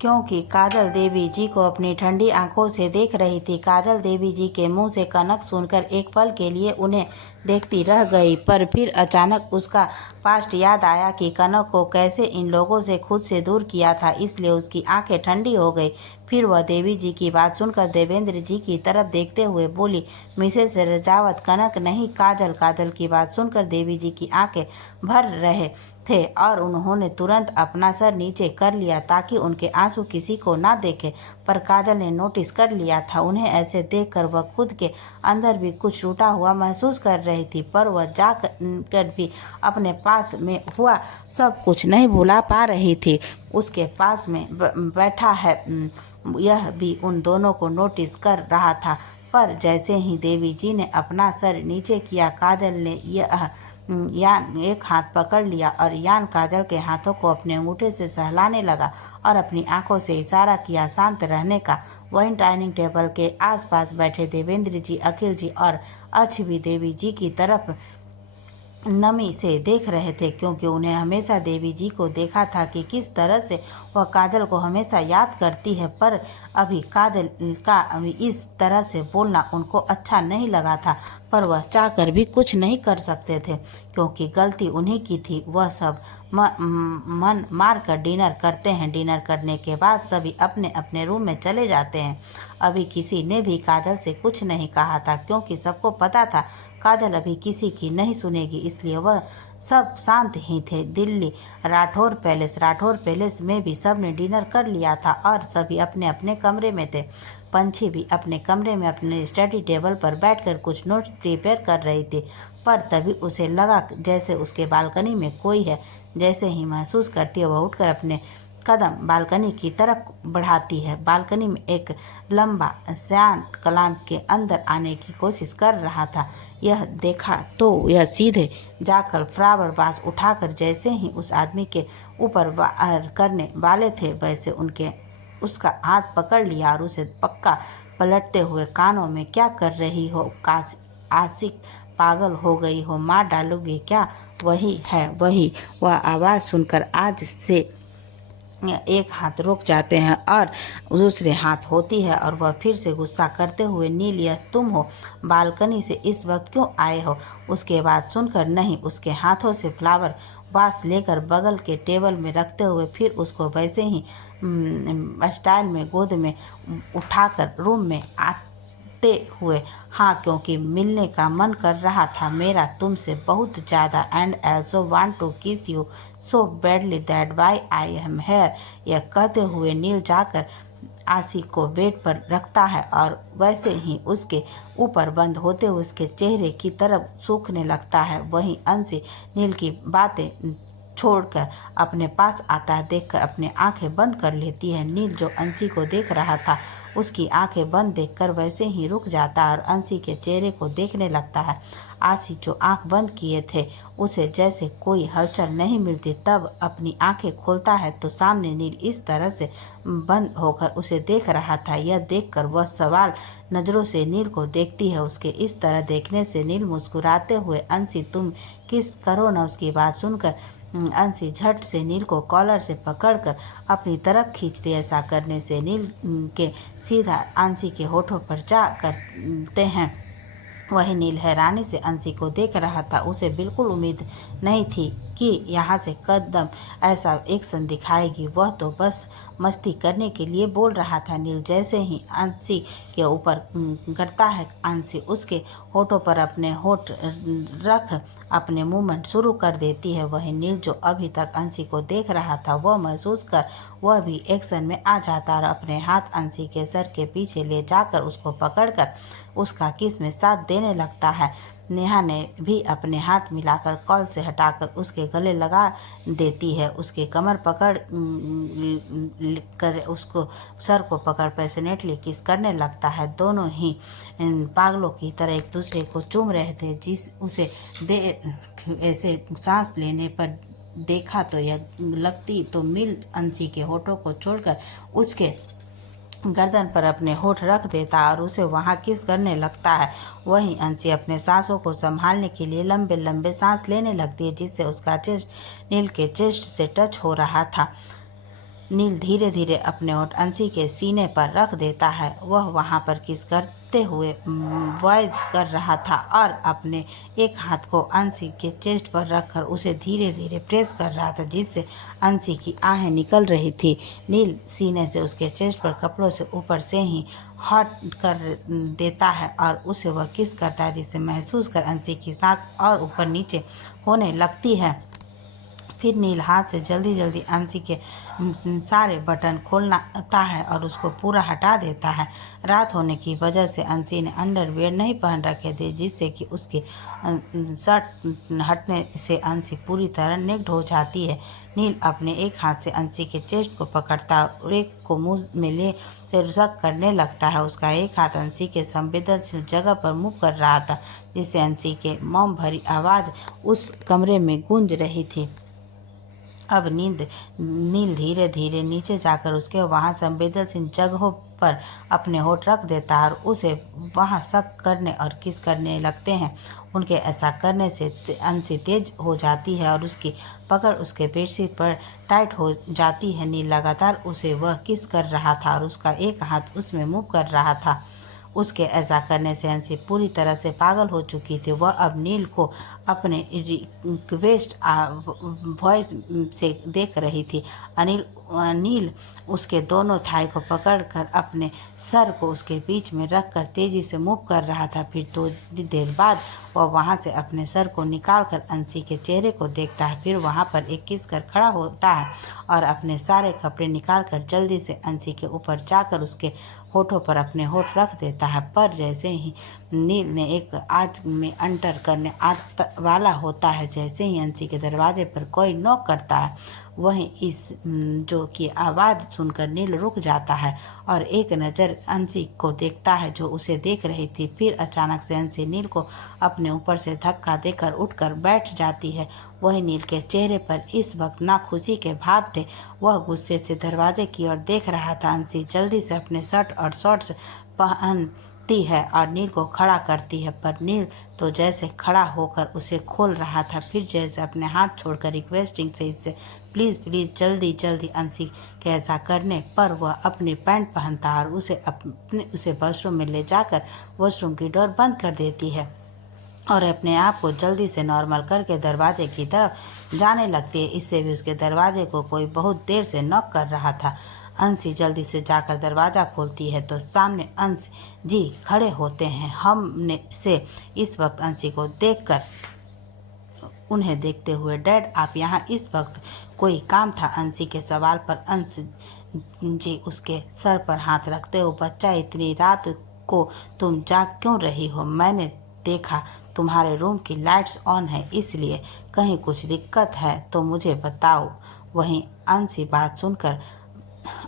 क्योंकि काजल देवी जी को अपनी ठंडी आंखों से देख रही थी। काजल देवी जी के मुंह से कनक सुनकर एक पल के लिए उन्हें देखती रह गई, पर फिर अचानक उसका पास्ट याद आया कि कनक को कैसे इन लोगों से खुद से दूर किया था, इसलिए उसकी आंखें ठंडी हो गई। फिर वह देवी जी की बात सुनकर देवेंद्र जी की तरफ देखते हुए बोली, मिसेस रजावत, कनक नहीं काजल। काजल की बात सुनकर देवी जी की आंखें भर रहे थे और उन्होंने तुरंत अपना सर नीचे कर लिया ताकि उनके आंसू किसी को ना देखे, पर काजल ने नोटिस कर लिया था। उन्हें ऐसे देखकर वह खुद के अंदर भी कुछ टूटा हुआ महसूस कर रही थी, पर वह जा कर भी अपने पास में हुआ सब कुछ नहीं भुला पा रही थी। उसके पास में बैठा है यह भी उन दोनों को नोटिस कर रहा था, पर जैसे ही देवी जी ने अपना सर नीचे किया, काजल ने यह यान एक हाथ पकड़ लिया और यान काजल के हाथों को अपने अंगूठे से सहलाने लगा और अपनी आंखों से इशारा किया शांत रहने का। वहीं डाइनिंग टेबल के आसपास बैठे देवेंद्र जी, अखिल जी और अक्ष भी देवी जी की तरफ नमी से देख रहे थे, क्योंकि उन्हें हमेशा देवी जी को देखा था कि किस तरह से वह काजल को हमेशा याद करती है, पर अभी काजल का इस तरह से बोलना उनको अच्छा नहीं लगा था, पर वह चाहकर भी कुछ नहीं कर सकते थे क्योंकि गलती उन्हीं की थी। वह सब मन मार कर डिनर करते हैं। डिनर करने के बाद सभी अपने अपने रूम में चले जाते हैं। अभी किसी ने भी काजल से कुछ नहीं कहा था, क्योंकि सबको पता था काजल अभी किसी की नहीं सुनेगी, इसलिए वह सब शांत ही थे। दिल्ली राठौर पैलेस में भी सब ने डिनर कर लिया था और सभी अपने अपने कमरे में थे। पंछी भी अपने कमरे में अपने स्टडी टेबल पर बैठकर कुछ नोट्स प्रिपेयर कर रही थी, पर तभी उसे लगा जैसे उसके बालकनी में कोई है। जैसे ही महसूस करती है, वह उठकर अपने कदम बालकनी की तरफ बढ़ाती है। बालकनी में एक लंबा श्यान कलाम के अंदर आने की कोशिश कर रहा था। यह देखा तो यह सीधे जाकर फ्लावर वास उठाकर जैसे ही उस आदमी के ऊपर वार करने वाले थे, वैसे उसका हाथ पकड़ लिया और उसे पक्का पलटते हुए, कानों में क्या कर रही हो आशिक, पागल हो गई हो, मार डालोगी क्या? वही है वही। वह आवाज़ सुनकर आज से एक हाथ रुक जाते हैं और दूसरे हाथ होती है और वह फिर से गुस्सा करते हुए, नील यह तुम हो? बालकनी से इस वक्त क्यों आए हो? उसके बाद सुनकर नहीं, उसके हाथों से फ्लावर वास लेकर बगल के टेबल में रखते हुए फिर उसको वैसे ही स्टाइल में गोद में उठाकर रूम में आते हुए, हाँ क्योंकि मिलने का मन कर रहा था मेरा तुमसे बहुत ज़्यादा, and also want to kiss you so badly that why I am here. यह कहते हुए नील जाकर आशी को बेड पर रखता है और वैसे ही उसके ऊपर बंद होते हुए उसके चेहरे की तरफ सूखने लगता है। वहीं अंशी नील की बातें छोड़कर अपने पास आता है, देखकर अपने आंखें बंद कर लेती है। नील जो अंशी को देख रहा था, उसकी आंखें बंद देखकर वैसे ही रुक जाता है और अंशी के चेहरे को देखने लगता है। आशी जो आंख बंद किए थे, उसे जैसे कोई हलचल नहीं मिलती, तब अपनी आंखें खोलता है तो सामने नील इस तरह से बंद होकर उसे देख रहा था। यह देखकर वह सवाल नज़रों से नील को देखती है। उसके इस तरह देखने से नील मुस्कुराते हुए, अंशी तुम किस करो ना। उसकी बात सुनकर अंशी झट से नील को कॉलर से पकड़कर अपनी तरफ खींचती। ऐसा करने से नील के सीधा अंशी के होठों पर जा करते हैं। वही नील हैरानी से अंशी को देख रहा था। उसे बिल्कुल उम्मीद नहीं थी कि यहाँ से कदम ऐसा एक्शन दिखाएगी। वह तो बस मस्ती करने के लिए बोल रहा था। नील जैसे ही अंशी के ऊपर करता है, अंशी उसके होठों पर अपने होठ रख अपने मूवमेंट शुरू कर देती है। वही नील जो अभी तक अंशी को देख रहा था, वह महसूस कर वह भी एक्शन में आ जाता और अपने हाथ अंशी के सर के पीछे ले जाकर उसको पकड़कर उसका किस में साथ देने लगता है। नेहा ने भी अपने हाथ मिलाकर कॉल से हटाकर उसके गले लगा देती है। उसके कमर पकड़ कर उसको सर को पकड़ पैशनेटली किस करने लगता है। दोनों ही पागलों की तरह एक दूसरे को चूम रहे थे। जिस उसे दे ऐसे सांस लेने पर देखा तो यह लगती तो मिल अंशी के होठों को छोड़कर उसके गर्दन पर अपने होठ रख देता और उसे वहां किस करने लगता है। वहीं अंशी अपने सांसों को संभालने के लिए लंबे लंबे सांस लेने लगती है, जिससे उसका चेस्ट नील के चेस्ट से टच हो रहा था। नील धीरे धीरे अपने होठ अंशी के सीने पर रख देता है। वह वहाँ पर किस करते हुए वॉइस कर रहा था और अपने एक हाथ को अंशी के चेस्ट पर रखकर उसे धीरे धीरे प्रेस कर रहा था, जिससे अंशी की आहें निकल रही थी। नील सीने से उसके चेस्ट पर कपड़ों से ऊपर से ही हॉट कर देता है और उसे वह किस करता है, जिसे महसूस कर अंशी की सांस और ऊपर नीचे होने लगती है। फिर नील हाथ से जल्दी जल्दी अंशी के सारे बटन खोलता है और उसको पूरा हटा देता है। रात होने की वजह से अंशी ने अंडरवियर नहीं पहन रखे थे, जिससे कि उसके शर्ट हटने से अंशी पूरी तरह नेक्ड हो जाती है। नील अपने एक हाथ से अंशी के चेस्ट को पकड़ता और एक को मुंह में ले रुसक करने लगता है। उसका एक हाथ अंशी के संवेदनशील जगह पर मूव कर रहा था, जिससे अंशी के मौन भरी आवाज़ उस कमरे में गूंज रही थी। अब नील धीरे धीरे नीचे जाकर उसके वहाँ संवेदनशील जगहों पर अपने होठ रख देता है और उसे वहाँ शक करने और किस करने लगते हैं। उनके ऐसा करने से अंशी तेज हो जाती है और उसकी पकड़ उसके बेडशीट पर टाइट हो जाती है। नील लगातार उसे वह किस कर रहा था और उसका एक हाथ उसमें मूव कर रहा था। उसके ऐसा करने से अंशी पूरी तरह से पागल हो चुकी थी। वह अब नील को अपने रिक्वेस्ट वॉइस से देख रही थी। नील उसके दोनों थाई को पकड़कर अपने सर को उसके बीच में रखकर तेजी से मूव कर रहा था। फिर थोड़ी देर बाद वह वहाँ से अपने सर को निकालकर अंशी के चेहरे को देखता है। फिर वहाँ पर एक किस कर खड़ा होता है और अपने सारे कपड़े निकालकर जल्दी से अंशी के ऊपर जाकर उसके होठों पर अपने होठ रख देता है। पर जैसे ही नील ने एक आग में अंटर करने वाला होता है, जैसे ही अंशी के दरवाजे पर कोई नॉक करता है, वहीं इस जो कि आवाज़ सुनकर नील रुक जाता है और एक नज़र अंशी को देखता है जो उसे देख रही थी। फिर अचानक से अंशी नील को अपने ऊपर से धक्का देकर उठकर बैठ जाती है। वही नील के चेहरे पर इस वक्त ना खुशी के भाव थे, वह गुस्से से दरवाजे की ओर देख रहा था। अंशी जल्दी से अपने शर्ट और शॉर्ट्स पहनती है और नील को खड़ा करती है, पर नील तो जैसे खड़ा होकर उसे खोल रहा था, फिर जैसे अपने हाथ छोड़कर रिक्वेस्टिंग से इससे प्लीज़ प्लीज़ जल्दी जल्दी अंशी के ऐसा करने पर वह अपनी पैंट पहनता है और उसे वॉशरूम में ले जाकर वॉशरूम की डोर बंद कर देती है और अपने आप को जल्दी से नॉर्मल करके दरवाजे की तरफ जाने लगती है। इससे भी उसके दरवाजे को कोई बहुत देर से नॉक कर रहा था। अंशी जल्दी से जाकर दरवाज़ा खोलती है तो सामने अंश जी खड़े होते हैं। हमने से इस वक्त अंशी को देखकर उन्हें देखते हुए, डैड आप यहाँ इस वक्त कोई काम था? अंशी के सवाल पर अंश जी उसके सर पर हाथ रखते हो, बच्चा इतनी रात को तुम जाग क्यों रही हो? मैंने देखा तुम्हारे रूम की लाइट्स ऑन है, इसलिए कहीं कुछ दिक्कत है तो मुझे बताओ। वहीं अंशी बात सुनकर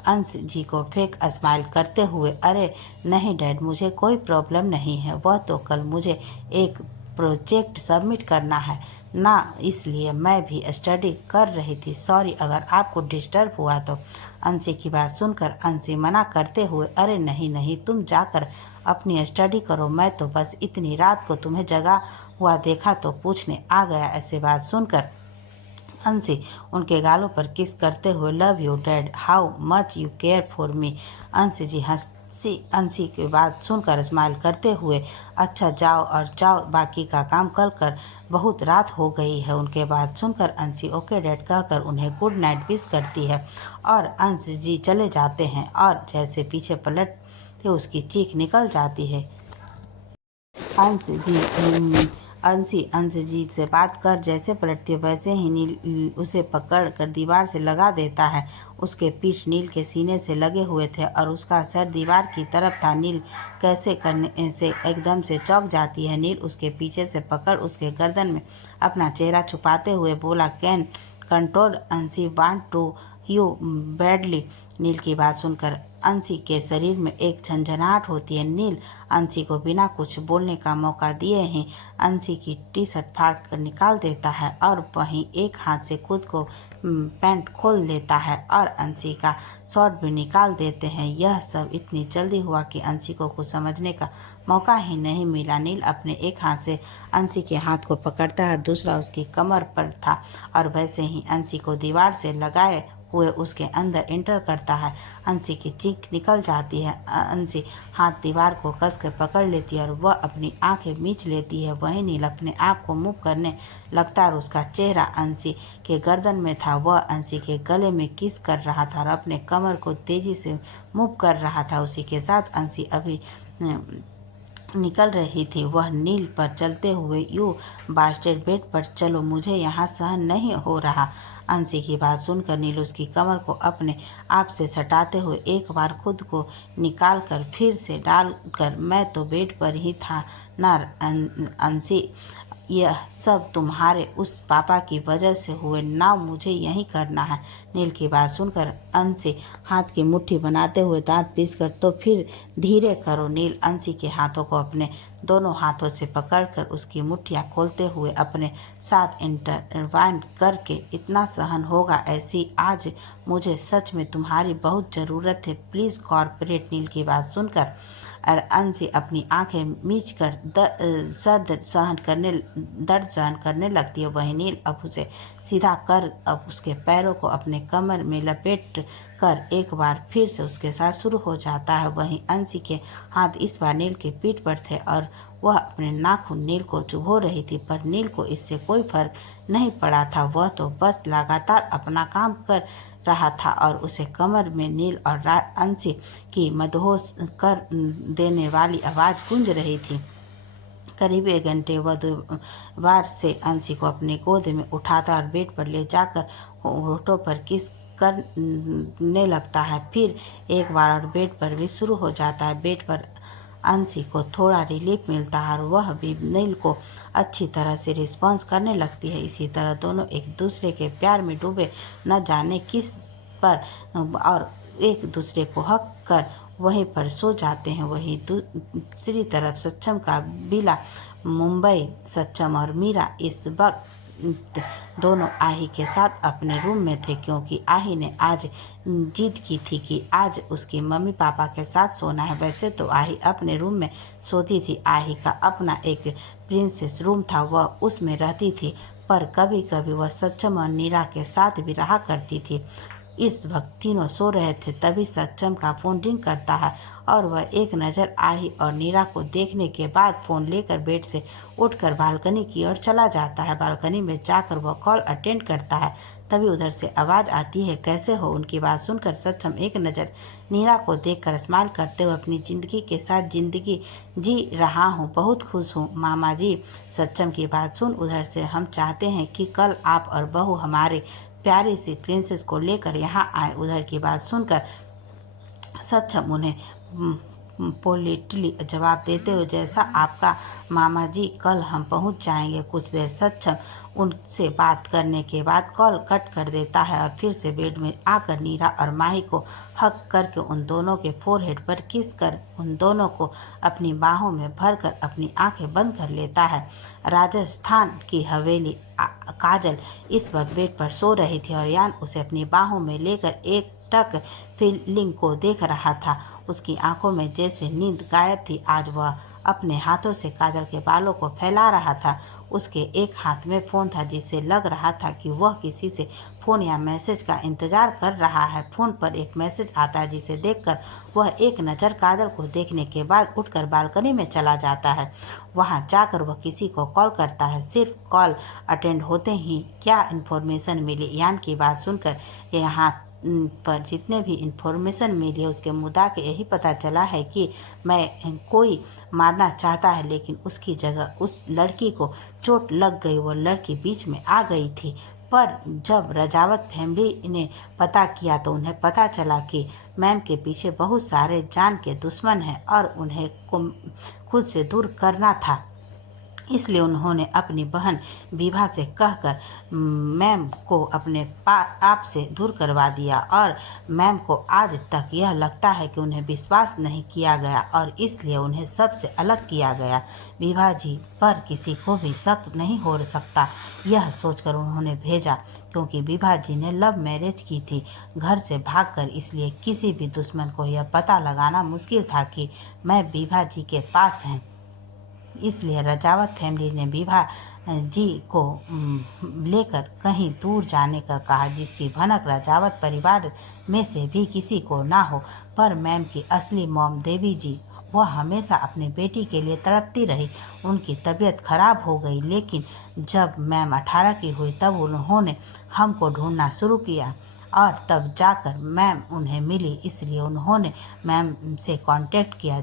अंश जी को फेक स्माइल करते हुए, अरे नहीं डैड मुझे कोई प्रॉब्लम नहीं है, वह तो कल मुझे एक प्रोजेक्ट सबमिट करना है ना, इसलिए मैं भी स्टडी कर रही थी। सॉरी अगर आपको डिस्टर्ब हुआ तो। अंशी की बात सुनकर अंशी मना करते हुए, अरे नहीं नहीं तुम जाकर अपनी स्टडी करो, मैं तो बस इतनी रात को तुम्हें जगा हुआ देखा तो पूछने आ गया। ऐसे बात सुनकर अंशी उनके गालों पर किस करते हुए, love you dad, how much you care for me. अंशी जी अंशी की बात सुनकर स्माइल करते हुए, अच्छा जाओ और जाओ, बाकी का काम कल कर, बहुत रात हो गई है। उनके बात सुनकर अंशी ओके डैड कहकर उन्हें गुड नाइट विश करती है और अंशी जी चले जाते हैं और जैसे पीछे पलटते उसकी चीख निकल जाती है। अंशी जी से बात कर जैसे पलटती है, वैसे ही नील उसे पकड़ कर दीवार से लगा देता है। उसके पीठ नील के सीने से लगे हुए थे और उसका सर दीवार की तरफ था। नील कैसे करने से एकदम से चौंक जाती है। नील उसके पीछे से पकड़ उसके गर्दन में अपना चेहरा छुपाते हुए बोला, कैन कंट्रोल अंशी वांट टू यू बैडली। नील की बात सुनकर अंशी के शरीर में एक झंझनाहट होती है। नील अंशी को बिना कुछ बोलने का मौका दिए ही अंशी की टी शर्ट फाड़ कर निकाल देता है और वहीं एक हाथ से खुद को पैंट खोल देता है और अंशी का शॉर्ट भी निकाल देते हैं। यह सब इतनी जल्दी हुआ कि अंशी को कुछ समझने का मौका ही नहीं मिला। नील अपने एक हाथ से अंशी के हाथ को पकड़ता है और दूसरा उसकी कमर पर था और वैसे ही अंशी को दीवार से लगाए हुए उसके अंदर एंटर करता है। अंशी की चीख निकल जाती है। अंशी हाथ दीवार को कसकर पकड़ लेती है और वह अपनी आंखें मीच लेती है। वहीं नील अपने आप को मूव करने लगता है और उसका चेहरा अंशी के गर्दन में था। वह अंशी के गले में किस कर रहा था और अपने कमर को तेजी से मूव कर रहा था। उसी के साथ अंशी अभी निकल रही थी। वह नील पर चलते हुए, यू बास्टेड, बेड पर चलो, मुझे यहाँ सहन नहीं हो रहा। अंशी की बात सुनकर नील उसकी कमर को अपने आप से सटाते हुए एक बार खुद को निकाल कर फिर से डाल कर, मैं तो बेड पर ही था ना अंशी, यह सब तुम्हारे उस पापा की वजह से हुए ना, मुझे यही करना है। नील की बात सुनकर अंशी हाथ की मुट्ठी बनाते हुए दांत पीसकर, तो फिर धीरे करो। नील अंशी के हाथों को अपने दोनों हाथों से पकड़कर उसकी मुट्ठियां खोलते हुए अपने साथ इंटरवाइन करके, इतना सहन होगा ऐसी, आज मुझे सच में तुम्हारी बहुत ज़रूरत है, प्लीज़ कॉर्पोरेट। नील की बात सुनकर और अंशी अपनी आंखें मीच कर दर्द सहन करने लगती है। वहीं नील अब उसे सीधा कर अब उसके पैरों को अपने कमर में लपेट कर एक बार फिर से उसके साथ शुरू हो जाता है। वहीं अंशी के हाथ इस बार नील के पीठ पर थे और वह अपने नाखून नील को चुभो रही थी, पर नील को इससे कोई फर्क नहीं पड़ा था। वह तो बस लगातार अपना काम कर रहा था और उसे कमर में नील और अंशी की मदहोश कर देने वाली आवाज़ गूंज रही थी। करीब 1 घंटे वह दोबार से अंशी को अपनी गोद में उठाता और बेड पर ले जाकर होठों पर किस करने लगता है। फिर एक बार और बेड पर भी शुरू हो जाता है। बेड पर अंशी को थोड़ा रिलीफ मिलता है और वह भी नील को अच्छी तरह से रिस्पॉन्स करने लगती है। इसी तरह दोनों एक दूसरे के प्यार में डूबे, न जाने किस पर, और एक दूसरे को हक कर वहीं पर सो जाते हैं। वहीं दूसरी तरफ सच्चम का बिला मुंबई, सच्चम और मीरा इस वक्त दोनों आही के साथ अपने रूम में थे, क्योंकि आही ने आज जिद की थी कि आज उसकी मम्मी पापा के साथ सोना है। वैसे तो आही अपने रूम में सोती थी। आही का अपना एक प्रिंसेस रूम था, वह उसमें रहती थी, पर कभी कभी वह सच्चम और नीरा के साथ भी रहा करती थी। इस वक्त तीनों सो रहे थे, तभी सच्चम का फ़ोन रिंग करता है और वह एक नज़र आही और नीरा को देखने के बाद फ़ोन लेकर बेड से उठकर बालकनी की ओर चला जाता है। बालकनी में जाकर वह कॉल अटेंड करता है। तभी उधर से आवाज़ आती है, कैसे हो? उनकी बात सुनकर सच्चम एक नज़र नीरा को देखकर स्माइल करते हुए, अपनी ज़िंदगी के साथ ज़िंदगी जी रहा हूँ, बहुत खुश हूँ मामा जी। सच्चम की बात सुन उधर से, हम चाहते हैं कि कल आप और बहू हमारे प्यारी सी प्रिंसेस को लेकर यहाँ आए। उधर की बात सुनकर सच्चम उन्हें पोलिटली जवाब देते हुए, जैसा आपका मामा जी, कल हम पहुंच जाएंगे। कुछ देर सच्चम उनसे बात करने के बाद कॉल कट कर देता है और फिर से बेड में आकर नीरा और माही को हक करके उन दोनों के फोरहेड पर किस कर उन दोनों को अपनी बाहों में भरकर अपनी आंखें बंद कर लेता है। राजस्थान की हवेली काजल इस वक्त बेड पर सो रही थी और यान उसे अपनी बाहों में लेकर एक टक फीलिंग को देख रहा था। उसकी आंखों में जैसे नींद गायब थी। आज वह अपने हाथों से काजल के बालों को फैला रहा था। उसके एक हाथ में फ़ोन था, जिससे लग रहा था कि वह किसी से फ़ोन या मैसेज का इंतज़ार कर रहा है। फ़ोन पर एक मैसेज आता है, जिसे देखकर वह एक नज़र काजल को देखने के बाद उठकर बालकनी में चला जाता है। वहां जाकर वह किसी को कॉल करता है। सिर्फ कॉल अटेंड होते ही क्या इन्फॉर्मेशन मिली? यान की बात सुनकर यहाँ पर जितने भी इन्फॉर्मेशन मिली है उसके मुद्दा के यही पता चला है कि मैं कोई मारना चाहता है, लेकिन उसकी जगह उस लड़की को चोट लग गई। वो लड़की बीच में आ गई थी, पर जब रजावत फैमिली ने पता किया तो उन्हें पता चला कि मैम के पीछे बहुत सारे जान के दुश्मन हैं और उन्हें खुद से दूर करना था। इसलिए उन्होंने अपनी बहन विभा से कहकर मैम को अपने आप से दूर करवा दिया और मैम को आज तक यह लगता है कि उन्हें विश्वास नहीं किया गया और इसलिए उन्हें सबसे अलग किया गया। विभा जी पर किसी को भी शक नहीं हो सकता, यह सोचकर उन्होंने भेजा, क्योंकि विभा जी ने लव मैरिज की थी घर से भागकर। इसलिए किसी भी दुश्मन को यह पता लगाना मुश्किल था कि मैं विभा जी के पास हैं। इसलिए रजावत फैमिली ने विभा जी को लेकर कहीं दूर जाने का कहा, जिसकी भनक रजावत परिवार में से भी किसी को ना हो। पर मैम की असली मॉम देवी जी, वह हमेशा अपनी बेटी के लिए तड़पती रही। उनकी तबीयत खराब हो गई, लेकिन जब मैम 18 की हुई तब उन्होंने हमको ढूंढना शुरू किया और तब जाकर मैम उन्हें मिली। इसलिए उन्होंने मैम से कांटेक्ट किया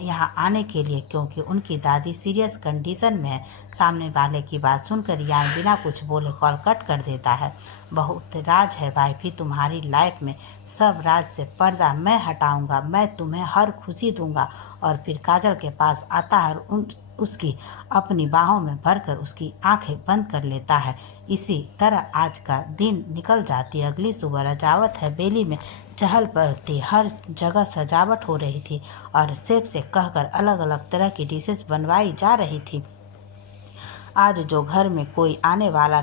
यहाँ आने के लिए, क्योंकि उनकी दादी सीरियस कंडीशन में है। सामने वाले की बात सुनकर यान बिना कुछ बोले कॉल कट कर देता है। बहुत राज है वाइफी तुम्हारी लाइफ में, सब राज से पर्दा मैं हटाऊंगा, मैं तुम्हें हर खुशी दूंगा। और फिर काजल के पास आता है और उसकी अपनी बाहों में भरकर उसकी आंखें बंद कर लेता है। इसी तरह आज का दिन निकल जाती है। अगली सुबह रजावत हवेली में चहल पहल थी, हर जगह सजावट हो रही थी और शेफ से कहकर अलग अलग तरह की डिशेस बनवाई जा रही थी। आज जो घर में कोई आने वाला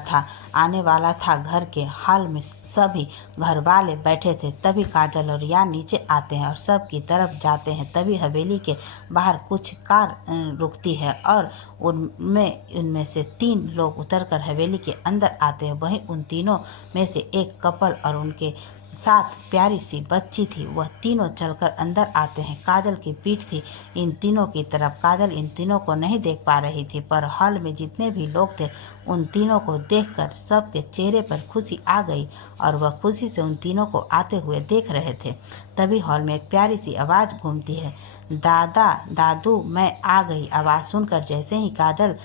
था, घर के हॉल में सभी घर वाले बैठे थे। तभी काजल और यान नीचे आते हैं और सब की तरफ जाते हैं। तभी हवेली के बाहर कुछ कार रुकती है और उनमें से 3 लोग उतरकर हवेली के अंदर आते हैं। वहीं उन तीनों में से एक कपल और उनके साथ प्यारी सी बच्ची थी। वह तीनों चलकर अंदर आते हैं। काजल की पीठ थी इन तीनों की तरफ। काजल इन तीनों को नहीं देख पा रही थी, पर हॉल में जितने भी लोग थे उन तीनों को देखकर सबके चेहरे पर खुशी आ गई और वह खुशी से उन तीनों को आते हुए देख रहे थे। तभी हॉल में एक प्यारी सी आवाज़ घूमती है, दादा दादू मैं आ गई। आवाज़ सुनकर जैसे ही काजल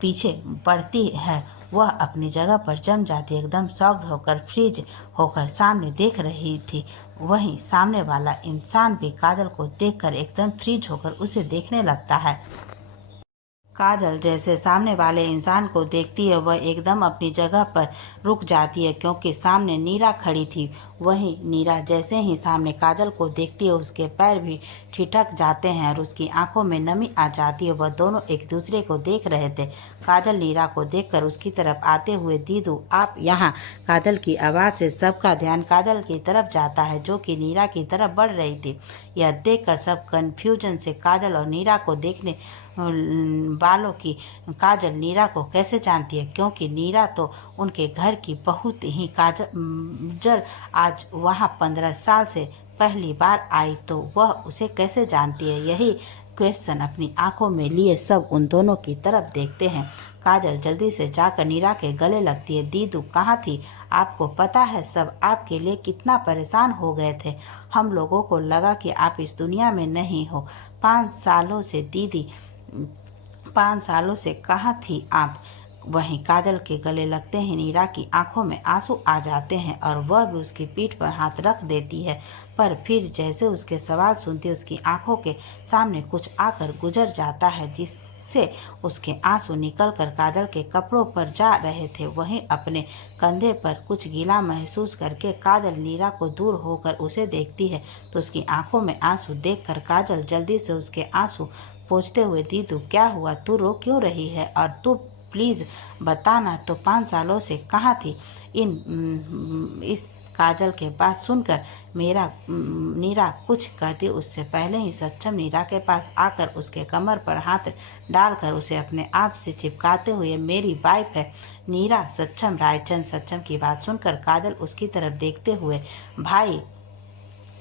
पीछे पड़ती है, वह अपनी जगह पर जम जाती, एकदम शॉक्ड होकर फ्रीज होकर सामने देख रही थी। वहीं सामने वाला इंसान भी काजल को देखकर एकदम फ्रीज होकर उसे देखने लगता है। काजल जैसे सामने वाले इंसान को देखती है, वह एकदम अपनी जगह पर रुक जाती है, क्योंकि सामने नीरा खड़ी थी। वहीं नीरा जैसे ही सामने काजल को देखती है, उसके पैर भी ठिठक जाते हैं और उसकी आंखों में नमी आ जाती है। वह दोनों एक दूसरे को देख रहे थे। काजल नीरा को देखकर उसकी तरफ आते हुए, दीदू आप यहाँ। काजल की आवाज़ से सबका ध्यान काजल की तरफ जाता है, जो कि नीरा की तरफ बढ़ रही थी। यह देखकर सब कन्फ्यूजन से काजल और नीरा को देखने वालों की काजल नीरा को कैसे जानती है, क्योंकि नीरा तो उनके घर की बहुत ही काजल आज वहाँ 15 साल से पहली बार आई, तो वह उसे कैसे जानती है। यही क्वेश्चन अपनी आंखों में लिए सब उन दोनों की तरफ देखते हैं। काजल जल्दी से जाकर नीरा के गले लगती है। दीदू कहाँ थी? आपको पता है सब आपके लिए कितना परेशान हो गए थे। हम लोगों को लगा कि आप इस दुनिया में नहीं हो। 5 सालों से दीदी 5 सालों से कहाँ थी आप? वहीं काजल के गले लगते ही नीरा की आंखों में आंसू आ जाते हैं और वह भी उसकी पीठ पर हाथ रख देती है। पर फिर जैसे उसके सवाल सुनते उसकी आंखों के सामने कुछ आकर गुजर जाता है, जिससे उसके आंसू निकलकर काजल के कपड़ों पर जा रहे थे। वहीं अपने कंधे पर कुछ गीला महसूस करके काजल नीरा को दूर होकर उसे देखती है, तो उसकी आंखों में आंसू देखकर काजल जल्दी से उसके आंसू पोंछते हुए, दीदू क्या हुआ? तू रो क्यों रही है? और तू प्लीज़ बताना तो 5 सालों से कहाँ थी? इस काजल के बात सुनकर नीरा कुछ कहती उससे पहले ही सक्षम नीरा के पास आकर उसके कमर पर हाथ डालकर उसे अपने आप से चिपकाते हुए, मेरी वाइफ है नीरा, सक्षम रायचंद। सक्षम की बात सुनकर काजल उसकी तरफ देखते हुए, भाई।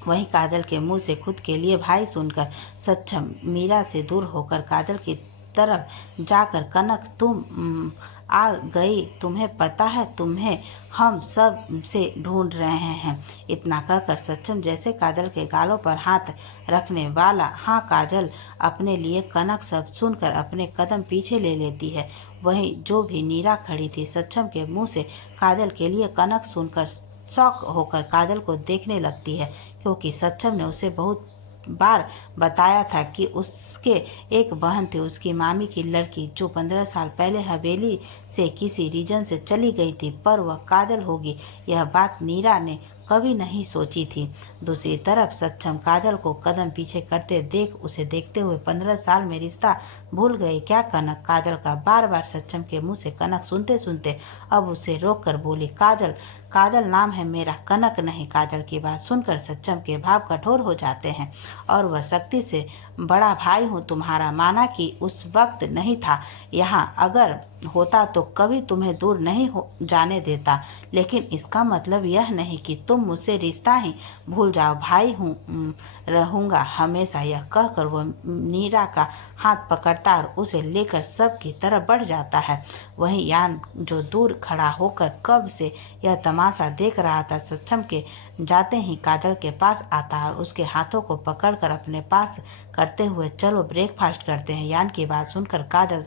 वहीं काजल के मुंह से खुद के लिए भाई सुनकर सक्षम मीरा से दूर होकर काजल की तरफ जाकर, कनक तुम आ गई, तुम्हें पता है तुम्हें हम सब से ढूंढ रहे हैं। इतना कहकर सक्षम जैसे काजल के गालों पर हाथ रखने वाला, हाँ काजल। अपने लिए कनक शब्द सुनकर अपने कदम पीछे ले लेती है। वहीं जो भी नीरा खड़ी थी, सक्षम के मुंह से काजल के लिए कनक सुनकर शॉक होकर काजल को देखने लगती है, क्योंकि सक्षम ने उसे बहुत बार बताया था कि उसके एक बहन थी, उसकी मामी की लड़की, जो 15 साल पहले हवेली से किसी रीजन से चली गई थी, पर वह काजल होगी। यह बात नीरा ने कभी नहीं सोची थी। दूसरी तरफ सक्षम काजल को कदम पीछे करते देख उसे देखते हुए 15 साल में रिश्ता भूल गई क्या कनक? काजल का बार बार सक्षम के मुंह से कनक सुनते सुनते अब उसे रोक कर बोली, काजल, काजल नाम है मेरा, कनक नहीं। काजल की बात सुनकर सक्षम के भाव कठोर हो जाते हैं। और वह सख्ती से, बड़ा भाई हूँ तुम्हारा, माना कि उस वक्त नहीं था यहाँ, अगर होता तो कभी तुम्हें दूर नहीं जाने देता, लेकिन इसका मतलब यह नहीं कि तुम मुझसे रिश्ता ही भूल जाओ। भाई हूँ, रहूंगा हमेशा। यह कहकर वह नीरा का हाथ पकड़ता और उसे लेकर सबकी तरफ बढ़ जाता है। वहीं यान जो दूर खड़ा होकर कब से यह तमाशा देख रहा था, सक्षम के जाते ही काजल के पास आता है और उसके हाथों को पकड़कर अपने पास करते हुए, चलो ब्रेकफास्ट करते हैं। यान की बात सुनकर काजल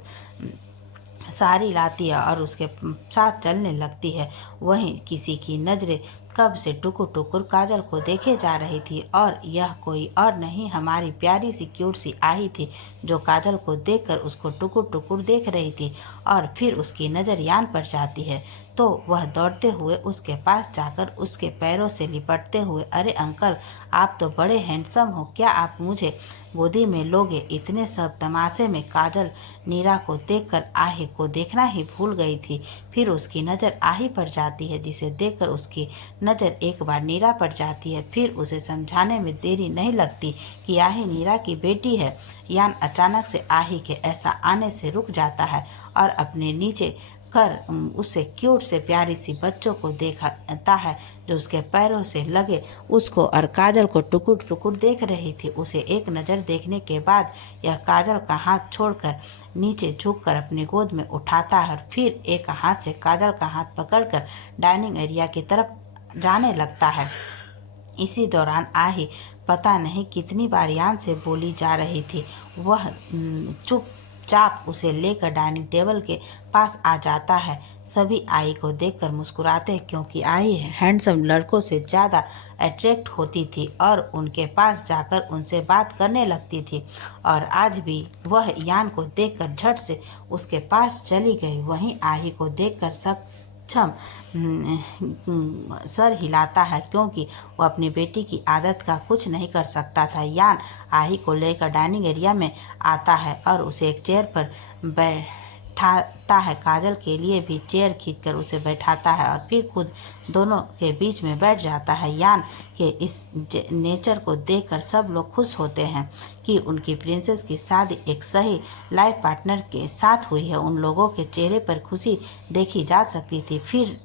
साड़ी लाती है और उसके साथ चलने लगती है। वहीं किसी की नजरें कब से टुकुर टुकुर काजल को देखे जा रही थी और यह कोई और नहीं, हमारी प्यारी सी क्यूट सी आई थी जो काजल को देखकर उसको टुकुर टुकुर देख रही थी। और फिर उसकी नज़र यान पर जाती है तो वह दौड़ते हुए उसके पास जाकर उसके पैरों से लिपटते हुए, अरे अंकल, आप तो बड़े हैंडसम हो, क्या आप मुझे गोदी में लोगे? इतने सब तमाशे में काजल नीरा को देखकर आही को देखना ही भूल गई थी। फिर उसकी नज़र आही पर जाती है, जिसे देखकर उसकी नज़र एक बार नीरा पर जाती है। फिर उसे समझाने में देरी नहीं लगती कि आही नीरा की बेटी है। यान अचानक से आही के ऐसा आने से रुक जाता है और अपने नीचे कर उसे क्यूट से प्यारी सी बच्चों को देखता है जो उसके पैरों से लगे उसको और काजल को टुकुर टुकुर देख रही थी। उसे एक नज़र देखने के बाद यह काजल का हाथ छोड़कर नीचे झुककर अपनी गोद में उठाता है और फिर एक हाथ से काजल का हाथ पकड़कर डाइनिंग एरिया की तरफ जाने लगता है। इसी दौरान आही पता नहीं कितनी बार यान से बोली जा रही थी। वह चुपचाप उसे लेकर डाइनिंग टेबल के पास आ जाता है। सभी आई को देखकर मुस्कुराते हैं क्योंकि आई हैंडसम लड़कों से ज़्यादा अट्रैक्ट होती थी और उनके पास जाकर उनसे बात करने लगती थी। और आज भी वह यान को देखकर झट से उसके पास चली गई। वहीं आही को देखकर सक्षम सर हिलाता है क्योंकि वो अपनी बेटी की आदत का कुछ नहीं कर सकता था। यान आही को लेकर डाइनिंग एरिया में आता है और उसे एक चेयर पर बैठाता है। काजल के लिए भी चेयर खींचकर उसे बैठाता है और फिर खुद दोनों के बीच में बैठ जाता है। यान के इस नेचर को देखकर सब लोग खुश होते हैं कि उनकी प्रिंसेस की शादी एक सही लाइफ पार्टनर के साथ हुई है। उन लोगों के चेहरे पर खुशी देखी जा सकती थी। फिर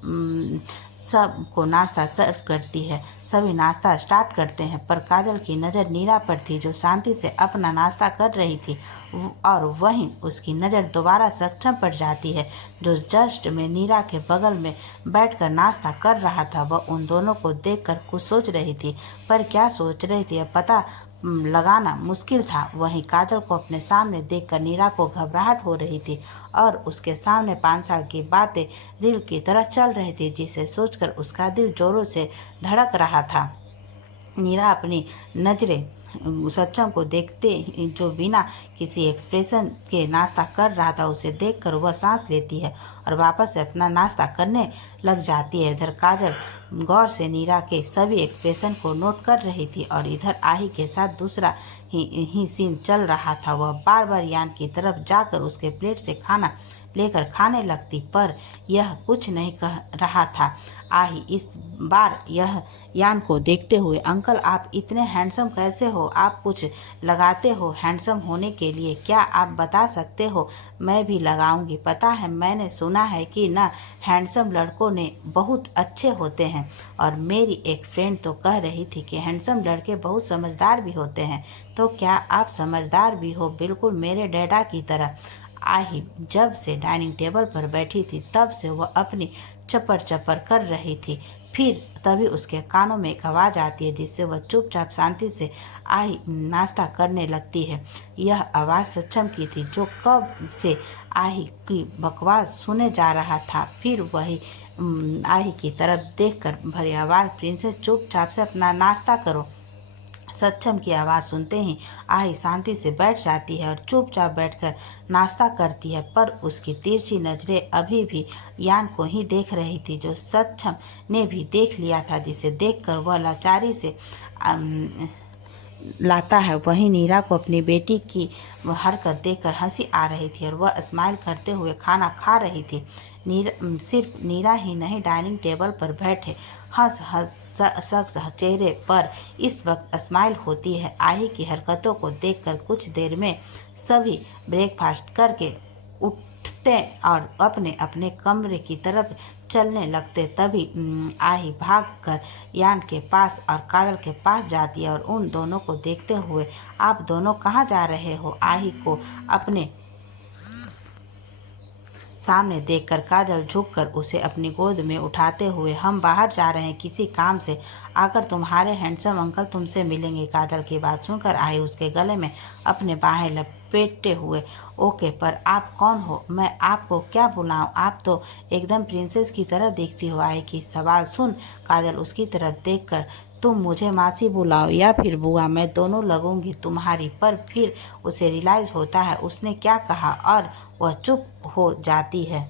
सबको नाश्ता सर्व करती है। सभी नाश्ता स्टार्ट करते हैं पर काजल की नज़र नीरा पर थी जो शांति से अपना नाश्ता कर रही थी और वहीं उसकी नज़र दोबारा सक्षम पर जाती है जो जस्ट में नीरा के बगल में बैठकर नाश्ता कर रहा था। वह उन दोनों को देखकर कुछ सोच रही थी पर क्या सोच रही थी पता लगाना मुश्किल था। वहीं काजल को अपने सामने देखकर नीरा को घबराहट हो रही थी और उसके सामने 5 साल की बातें रील की तरह चल रही थी जिसे सोचकर उसका दिल जोरों से धड़क रहा था। नीरा अपनी नज़रें सक्षम को देखते जो बिना किसी एक्सप्रेशन के नाश्ता कर रहा था उसे देखकर वह सांस लेती है और वापस से अपना नाश्ता करने लग जाती है। इधर काजल गौर से नीरा के सभी एक्सप्रेशन को नोट कर रही थी और इधर आही के साथ दूसरा ही सीन चल रहा था। वह बार बार यान की तरफ जाकर उसके प्लेट से खाना लेकर खाने लगती पर यह कुछ नहीं कह रहा था। आही इस बार यह यान को देखते हुए, अंकल आप इतने हैंडसम कैसे हो? आप कुछ लगाते हो हैंडसम होने के लिए? क्या आप बता सकते हो? मैं भी लगाऊंगी। पता है मैंने सुना है कि ना हैंडसम लड़कों ने बहुत अच्छे होते हैं और मेरी एक फ्रेंड तो कह रही थी कि हैंडसम लड़के बहुत समझदार भी होते हैं। तो क्या आप समझदार भी हो? बिल्कुल मेरे डैडा की तरह। आही जब से डाइनिंग टेबल पर बैठी थी तब से वह अपनी चपर चपर कर रही थी। फिर तभी उसके कानों में एक आवाज़ आती है जिससे वह चुपचाप शांति से आही नाश्ता करने लगती है। यह आवाज़ सक्षम की थी जो कब से आही की बकवास सुने जा रहा था। फिर वही आही की तरफ देखकर भरी आवाज़, प्रिंसेस चुपचाप से अपना नाश्ता करो। सक्षम की आवाज़ सुनते ही आही शांति से बैठ जाती है और चुपचाप बैठकर नाश्ता करती है, पर उसकी तिरछी नज़रें अभी भी यान को ही देख रही थी, जो सक्षम ने भी देख लिया था, जिसे देखकर वह लाचारी से लाता है। वहीं नीरा को अपनी बेटी की हरकत देखकर हंसी आ रही थी और वह स्माइल करते हुए खाना खा रही थी। सिर्फ नीरा ही नहीं, डाइनिंग टेबल पर बैठे हंस शख्स चेहरे पर इस वक्त स्माइल होती है। आही की हरकतों को देखकर कुछ देर में सभी ब्रेकफास्ट करके उठते और अपने अपने कमरे की तरफ चलने लगते। तभी आही भागकर यान के पास और काजल के पास जाती है और उन दोनों को देखते हुए, आप दोनों कहाँ जा रहे हो? आही को अपने सामने देखकर काजल झुककर उसे अपनी गोद में उठाते हुए, हम बाहर जा रहे हैं किसी काम से, आकर तुम्हारे हैंडसम अंकल तुमसे मिलेंगे। काजल की बात सुनकर आही उसके गले में अपने बाहें लपेटते हुए, ओके, पर आप कौन हो? मैं आपको क्या बुलाऊं? आप तो एकदम प्रिंसेस की तरह दिखती हो। आही की सवाल सुन काजल उसकी तरफ देखकर, तुम मुझे मासी बुलाओ या फिर बुआ, मैं दोनों लगूंगी तुम्हारी। पर फिर उसे रियलाइज होता है उसने क्या कहा और वह चुप हो जाती है।